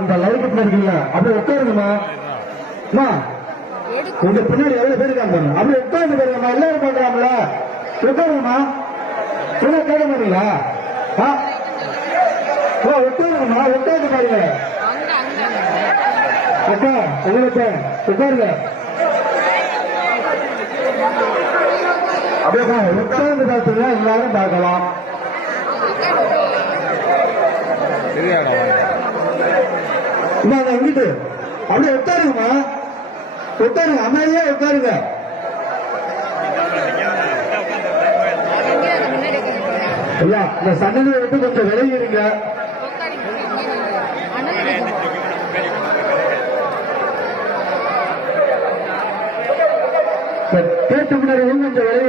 இந்த லைட் இருக்கீங்களா அப்படியே உட்காருங்கம்மா. உங்க பின்னாடி எவ்வளவு பேர் இருக்காங்க அப்படியே உட்கார்ந்து பாருங்கம்மா. எல்லாரும் பண்றாங்கள உட்காருங்கம்மா. சொல்ல கேட்க மாட்டீங்களா? உட்காருங்கம்மா, உட்கார்ந்து பாருங்க. அக்கா உங்களுக்கு உட்காருங்க. அப்படியே உட்கார்ந்து பார்த்தீங்கன்னா எல்லாரும் பார்க்கலாம். இங்கிட்டு அப்படியே உட்காருங்கம்மா, உட்காருங்க, அமைதியா உட்காருங்க. ஐயா இந்த சன்னதியை விட்டு கொஞ்சம் விலகி இருங்க. கேட்டு முன்னாடி கொஞ்சம் விலகி